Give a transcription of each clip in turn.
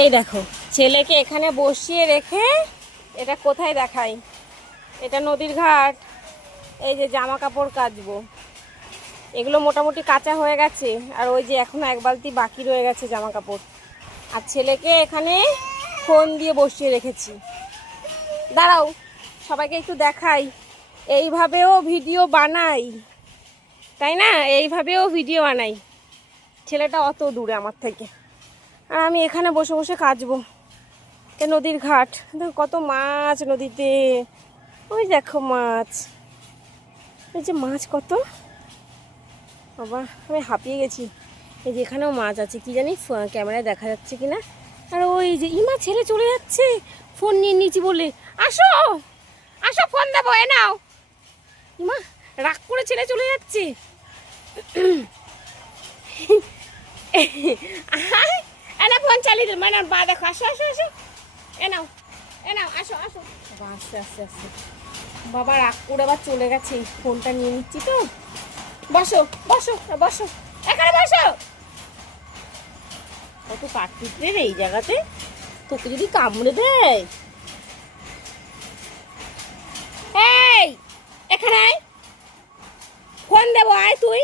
এই দেখো ছেলেকে এখানে বসিয়ে রেখে এটা কোথায় দেখাই, এটা নদীর ঘাট। এই যে জামা কাপড় কাচবো, এগুলো মোটামুটি কাঁচা হয়ে গেছে, আর ওই যে এখনো এক বালতি বাকি রয়ে গেছে জামা কাপড়। আর ছেলেকে এখানে ফোন দিয়ে বসিয়ে রেখেছি। দাঁড়াও সবাইকে একটু দেখাই, এইভাবেও ভিডিও বানাই, তাই না? এইভাবেও ভিডিও বানাই। ছেলেটা অত দূরে আমার থেকে, আর আমি এখানে বসে বসে কাচবো। এ নদীর ঘাট, দেখো কত মাছ নদীতে। ওই দেখো মাছ, এই যে মাছ কত, বাবা আমি হাঁপিয়ে গেছি। এই যে এখানেও মাছ আছে, কি জানি ক্যামেরায় দেখা যাচ্ছে কিনা। আর ওই যে ইমা ছেলে চলে যাচ্ছে ফোন নিয়ে নিয়েছি বলে। আসো আসো ফোন দেবো, এ নাও। ইমা রাগ করে ছেলে চলে যাচ্ছে। এনা ফোন চালিয়ে দিল, মানে বা দেখো। আসো আসো আসো, এ নাও এ নাও, আসো আসো। বাবা আস্তে আস্তে আস্তে, বাবা রাগ করে আবার চলে গেছে, ফোনটা নিয়ে নিচ্ছি তো। বসো বসো বসো, এখানে বসো। কত কাটপিট রে এই জায়গাতে, তোকে যদি কামড়ে দেয়। এই এখানে আয়, ফোন দেবো, আয় তুই।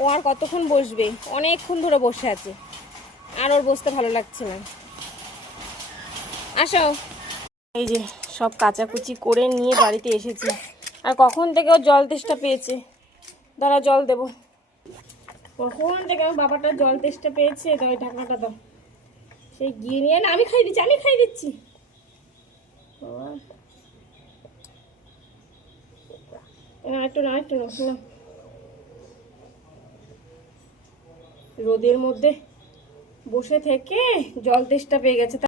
ও আর কতক্ষণ বসবে, অনেকক্ষণ ধরে বসে আছে, আর ওর বসতে ভালো লাগছে না। আসো। এই যে সব কাচাকুচি করে নিয়ে বাড়িতে এসেছি, আর কখন থেকে ও জল তেষ্টা পেয়েছে। দাঁড়া জল দেবো, কখন থেকে আমার বাবাটা জল তেষ্টা পেয়েছে। দাও ঢাকনাটা দাও, সেই গিয়ে নিয়ে না, আমি খাই দিচ্ছি, আমি খাই দিচ্ছি। না একটু না, একটু না। রোদের মধ্যে বসে থেকে জল তেষ্টা পেয়ে গেছে।